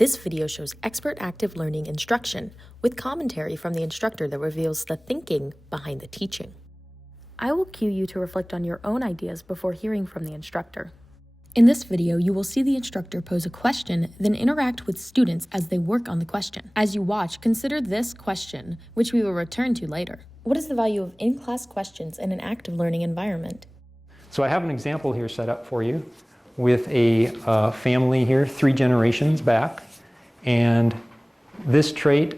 This video shows expert active learning instruction with commentary from the instructor that reveals the thinking behind the teaching. I will cue you to reflect on your own ideas before hearing from the instructor. In this video, you will see the instructor pose a question, then interact with students as they work on the question. As you watch, consider this question, which we will return to later. What is the value of in-class questions in an active learning environment? So I have an example here set up for you with a family here, 3 generations back. And this trait,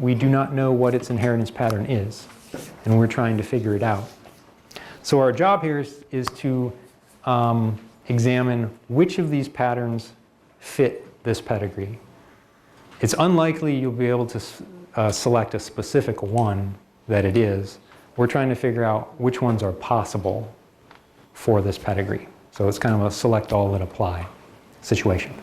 we do not know what its inheritance pattern is, and we're trying to figure it out. So our job here is to examine which of these patterns fit this pedigree. It's unlikely you'll be able to select a specific one that it is. We're trying to figure out which ones are possible for this pedigree. So it's kind of a select all that apply situation.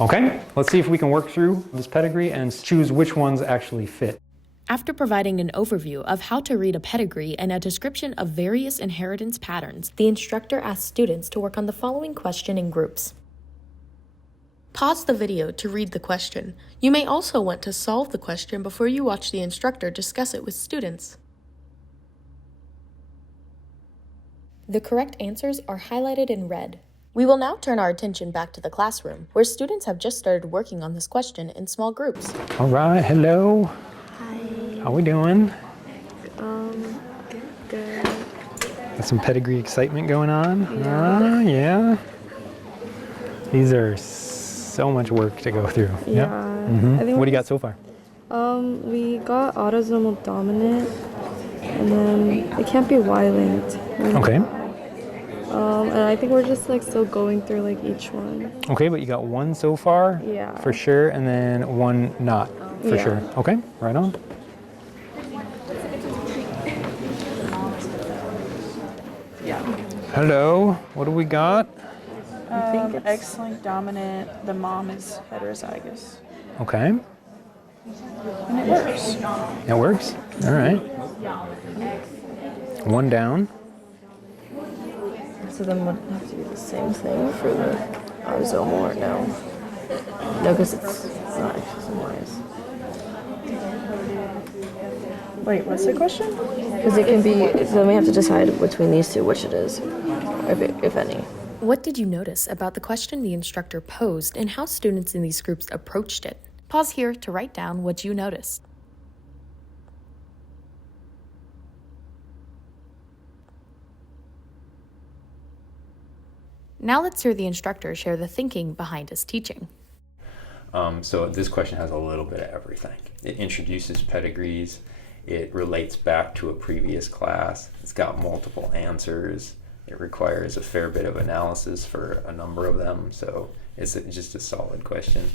Okay, let's see if we can work through this pedigree and choose which ones actually fit. After providing an overview of how to read a pedigree and a description of various inheritance patterns, the instructor asks students to work on the following question in groups. Pause the video to read the question. You may also want to solve the question before you watch the instructor discuss it with students. The correct answers are highlighted in red. We will now turn our attention back to the classroom, where students have just started working on this question in small groups. All right, hello. Hi. How we doing? Good. Got some pedigree excitement going on? Yeah. Yeah. These are so much work to go through. Yeah. Mm-hmm. I think What do you got so far? We got autosomal dominant, and then it can't be Y-linked. Okay. And I think we're just still going through each one. Okay, but you got 1 so far? Yeah. For sure, and then 1 not for Yeah. sure. Okay, right on. Yeah. Hello, what do we got? X-linked dominant. The mom is heterozygous. Okay, And it works. it works. All right. 1 down. So then would it have to be the same thing for the autosomal or no? No, because it's not X's and Y's. Wait, what's the question? Because it can be, then we have to decide between these two which it is, if any. What did you notice about the question the instructor posed and how students in these groups approached it? Pause here to write down what you noticed. Now let's hear the instructor share the thinking behind his teaching. So this question has a little bit of everything. It introduces pedigrees, it relates back to a previous class, it's got multiple answers, it requires a fair bit of analysis for a number of them, so it's just a solid question.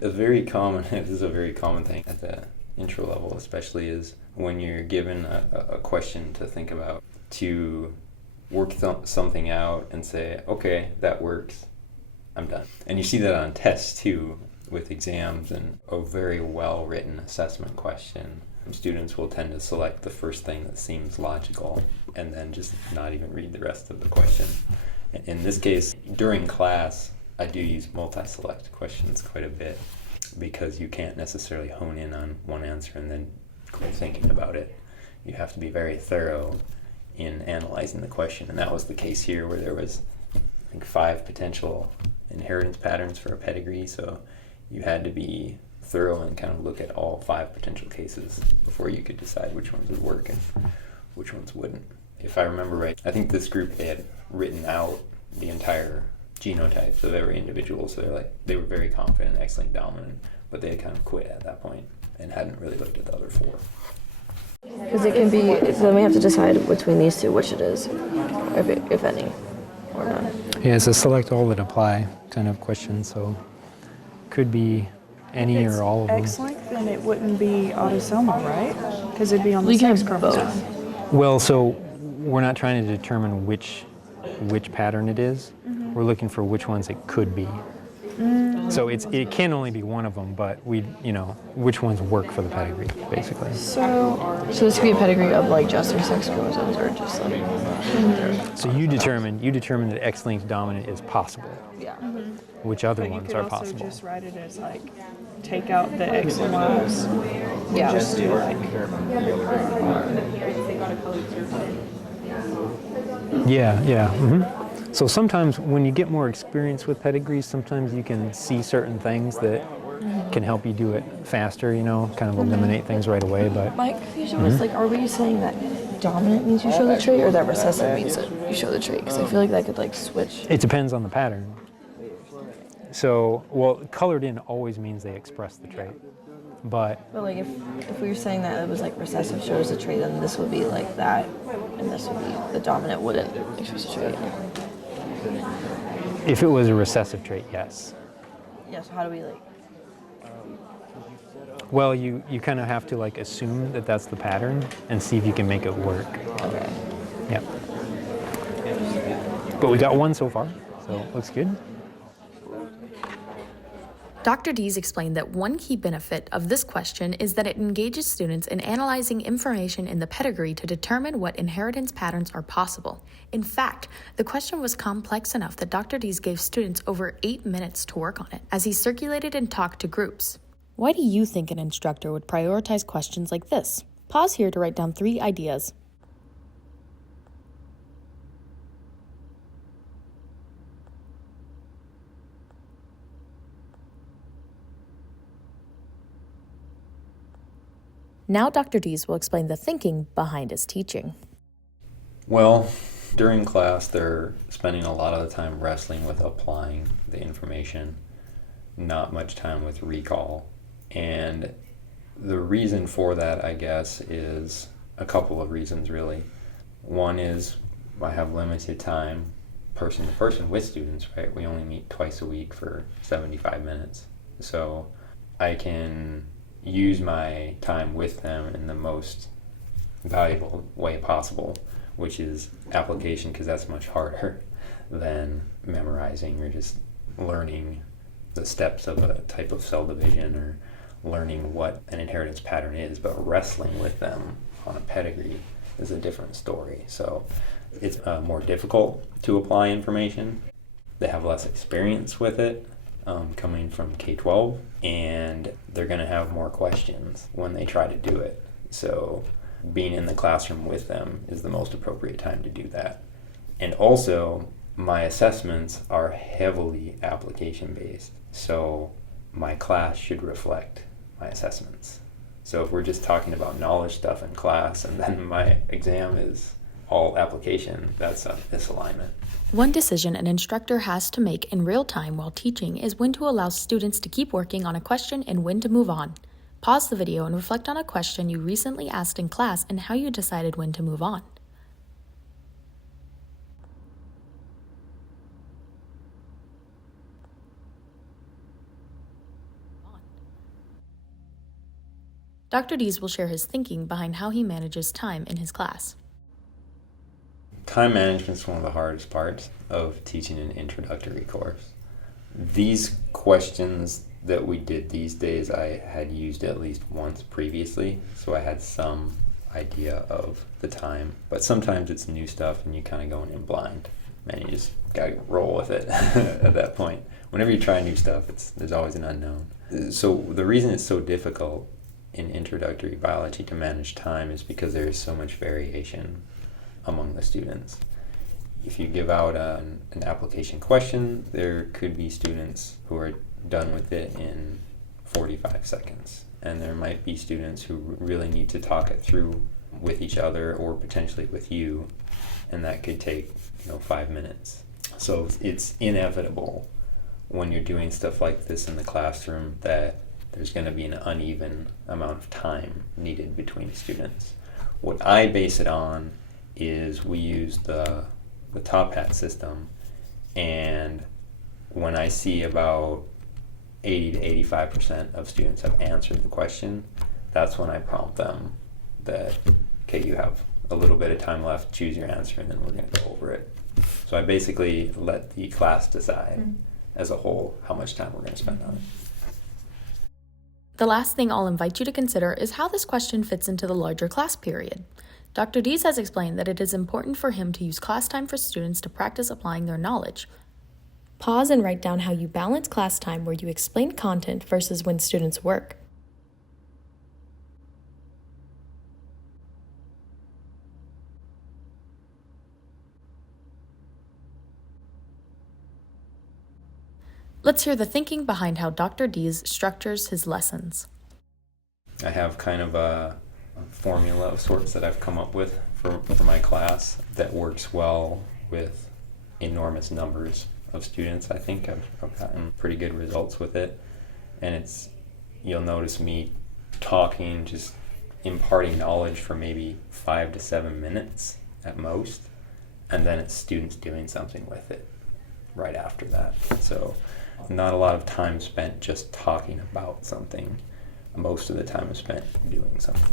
This is a very common thing at the intro level especially, is when you're given a question to think about, to work something out and say, okay, that works, I'm done. And you see that on tests too, with exams and a very well written assessment question. Students will tend to select the first thing that seems logical and then just not even read the rest of the question. In this case, during class, I do use multi-select questions quite a bit because you can't necessarily hone in on one answer and then quit thinking about it. You have to be very thorough in analyzing the question, and that was the case here, where there was, I think, 5 potential inheritance patterns for a pedigree, so you had to be thorough and kind of look at all 5 potential cases before you could decide which ones would work and which ones wouldn't. If I remember right, I think this group, they had written out the entire genotypes of every individual, so they were very confident in X-linked dominant, but they had kind of quit at that point and hadn't really looked at the other 4. Because it can be, then we have to decide between these two which it is, if any, or none. Yeah, it's a select all that apply kind of question, so could be any or all of them. X-linked, then it wouldn't be autosomal, right? Because it'd be on the sex chromosome. Well, so we're not trying to determine which pattern it is. We're looking for which ones it could be. So it can only be one of them, but which ones work for the pedigree, basically. So this could be a pedigree of like just their sex chromosomes or just like. So you determined that X-linked dominant is possible. Yeah. Which other But you ones could are also possible? just write it as like, take out the X and Y's. Yeah. Just do like. Yeah. So sometimes when you get more experience with pedigrees, sometimes you can see certain things that can help you do it faster, kind of eliminate things right away. But My confusion was like, are we saying that dominant means you show the trait, or that recessive means that you show the trait? Because I feel like that could like switch. it depends on the pattern. So, well, colored in always means they express the trait. But like if we were saying that it was like recessive shows the trait, then this would be like that, and this would be the dominant wouldn't express the trait. if it was a recessive trait, yes. Yeah. So how do we like? Well, you kind of have to like assume that that's the pattern and see if you can make it work. Okay. Yeah. But we got one so far, so it looks good. Dr. Dees explained that one key benefit of this question is that it engages students in analyzing information in the pedigree to determine what inheritance patterns are possible. In fact, the question was complex enough that Dr. Dees gave students over 8 minutes to work on it as he circulated and talked to groups. Why do you think an instructor would prioritize questions like this? Pause here to write down 3 ideas. Now Dr. Dees will explain the thinking behind his teaching. Well, during class, they're spending a lot of the time wrestling with applying the information, not much time with recall. And the reason for that, I guess, is a couple of reasons, really. One is I have limited time person to person with students, right? We only meet twice a week for 75 minutes. So I can use my time with them in the most valuable way possible, which is application, because that's much harder than memorizing or just learning the steps of a type of cell division or learning what an inheritance pattern is. But wrestling with them on a pedigree is a different story. So it's more difficult to apply information. They have less experience with it. Coming from K-12, and they're going to have more questions when they try to do it. So being in the classroom with them is the most appropriate time to do that. And also, my assessments are heavily application-based, so my class should reflect my assessments. So if we're just talking about knowledge stuff in class and then my exam is all application, that's a misalignment. One decision an instructor has to make in real time while teaching is when to allow students to keep working on a question and when to move on. Pause the video and reflect on a question you recently asked in class and how you decided when to move on. Dr. Dees will share his thinking behind how he manages time in his class. Time management is one of the hardest parts of teaching an introductory course. These questions that we did these days I had used at least once previously, so I had some idea of the time. But sometimes it's new stuff and you kind of go in blind and you just gotta roll with it at that point. Whenever you try new stuff, there's always an unknown. So the reason it's so difficult in introductory biology to manage time is because there is so much variation among the students. If you give out an application question, there could be students who are done with it in 45 seconds. And there might be students who really need to talk it through with each other or potentially with you, and that could take 5 minutes. So it's inevitable when you're doing stuff like this in the classroom that there's going to be an uneven amount of time needed between students. What I base it on is we use the top hat system, and when I see about 80 to 85% of students have answered the question, that's when I prompt them that, okay, you have a little bit of time left, choose your answer, and then we're going to go over it. So I basically let the class decide. as a whole, how much time we're going to spend on it. The last thing I'll invite you to consider is how this question fits into the larger class period. Dr. Dees has explained that it is important for him to use class time for students to practice applying their knowledge. Pause and write down how you balance class time where you explain content versus when students work. Let's hear the thinking behind how Dr. Dees structures his lessons. I have kind of a formula of sorts that I've come up with for my class that works well with enormous numbers of students. I think I've gotten pretty good results with it. And you'll notice me talking, just imparting knowledge for maybe 5 to 7 minutes at most. And then it's students doing something with it right after that. So not a lot of time spent just talking about something. Most of the time is spent doing something.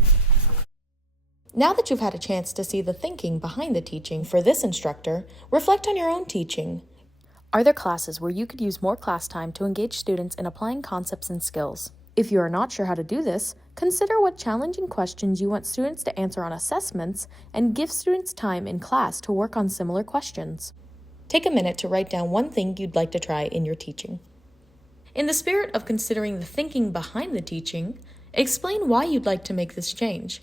Now that you've had a chance to see the thinking behind the teaching for this instructor, reflect on your own teaching. Are there classes where you could use more class time to engage students in applying concepts and skills? If you are not sure how to do this, consider what challenging questions you want students to answer on assessments and give students time in class to work on similar questions. Take a minute to write down one thing you'd like to try in your teaching. In the spirit of considering the thinking behind the teaching, explain why you'd like to make this change.